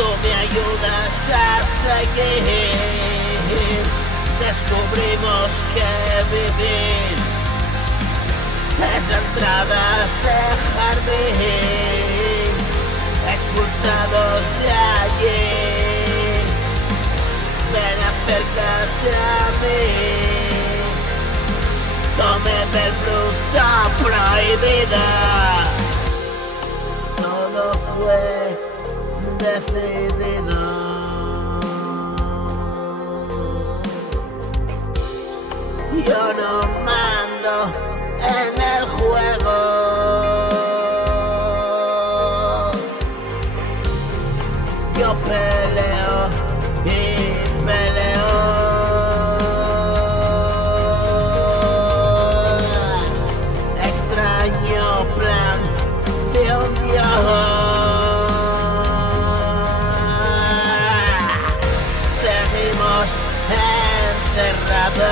tú me ayudas a seguir. Descubrimos que vivir es la entrada a ese jardín, expulsados de allí. Ven, acércate a mí, cómeme el fruto prohibido. Todo fue decidido. Yo no mando en el juego. Yo peleo y peleo. Extraño plan de un dios. Seguimos encerrados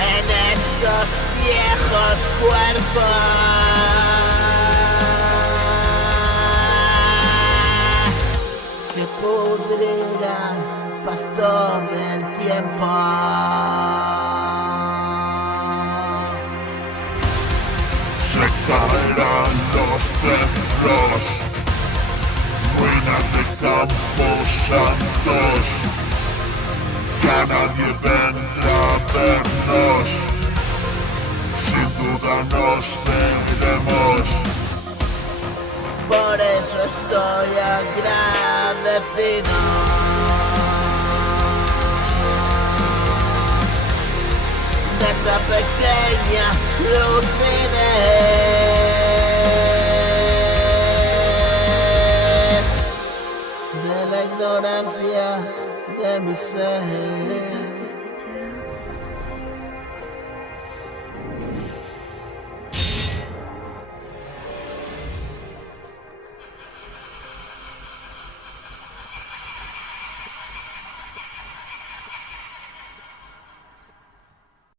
en estos viejos cuerpos que pudrirán pasto del tiempo. Se caerán los templos, ruinas de campos santos. Ya nadie vendrá a vernos, sin duda nos veremos. Por eso estoy agradecido. De esta pequeña lucidez.